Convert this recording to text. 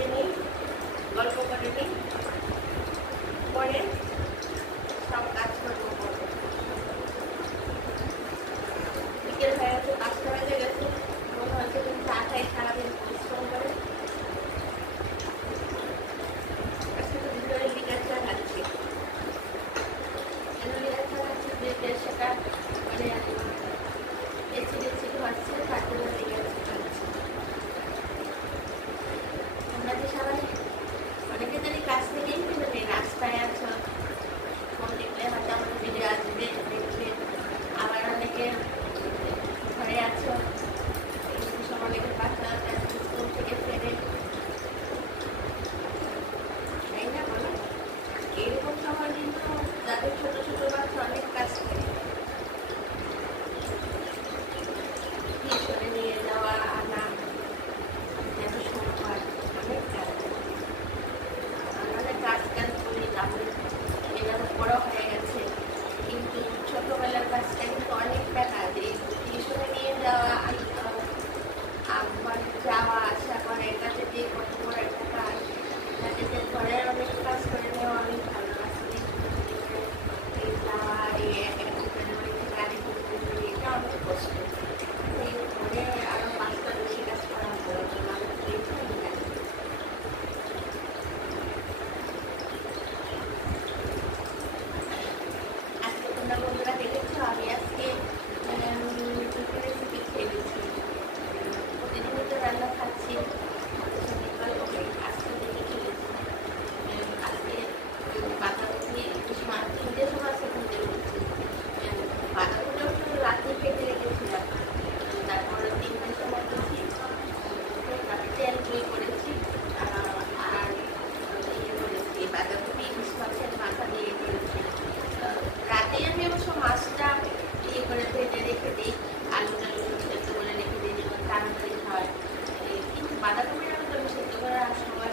খেয়ে নিই, গল্প করে নিই, পরে সব কাজকর্ম করবো। বিকেল হয়ে গেছে, 5টা বেজে গেছে। মনে হচ্ছে তুমি চা খাই সারাদিন পরিশ্রম করে। আজকে তো ভিতরে লিকার চা খাচ্ছি। কেন লিকার চা খাচ্ছি? যে সেটা মানে এসিড হচ্ছে, তার জন্য লিকার চা খাচ্ছি। তোমরা যে সবাই অনেকে জানি কাছ থেকেই মানে রাস্তায় আছো, ফোন দেখলে হয়তো আমাদের ভিডিও আসবে, দেখবে। আবার অনেকে ঘরে আছো, সব অনেকের বাচ্চা স্কুল থেকে ফেরে, তাই না বলো? এরকম সময় কিন্তু যাদের ছোট ছোট বাচ্চা অনেক কাজ করে, টিউশনে নিয়ে যাওয়া, আনা, যেন সময় অনেক কাজ। আমাদের কাজ করি, তারপরে এভাবে বড় হয়ে গেছে, কিন্তু ছোটবেলার কাজটা কিন্তু অনেকটা কাজ। এই টিউশনে নিয়ে যাওয়া, যাওয়া আসা করে, এটাতে যে কত বড় একটা কাজ, এটাতে যে ঘরের অনেক কাজ করে নেওয়া অনেক ভালো। আসলে এই যাওয়া, এই গাড়ি করতে এটা অনেক কষ্ট। এই ঘরে আরো 5টা বেশি কাজ করা ভালো, মানুষ এইটাই লাগে। আজকে তোমরা বন্ধুরা দেখেছো, আমি আজকে রেসিপি খেয়ে দিচ্ছি। প্রতিদিনই তো রান্না খাচ্ছি, আজকে দেখে খেয়েছি। আজকে বাঁধাকপি 3টের সময় সেখান থেকে দিচ্ছি। বাঁধাকপিটা একটু রাত্রে কেটে রেখেছিলাম, তারপরে 3টের সময় দিচ্ছি। তেল বই করেছি, আর ইয়ে করেছি, বাঁধাকপি ইলিশ মাছের মাথা দিয়ে করেছি। রাতে আমি অবশ্য মাছটা ইয়ে করে ভেজে রেখে দিই, আলু টালু সেদ্ধ করে রেখে দিই, যেমন তাড়াতাড়ি হয়। কিন্তু বাঁধাকপিটা তো আমি সেদ্ধ করার সময়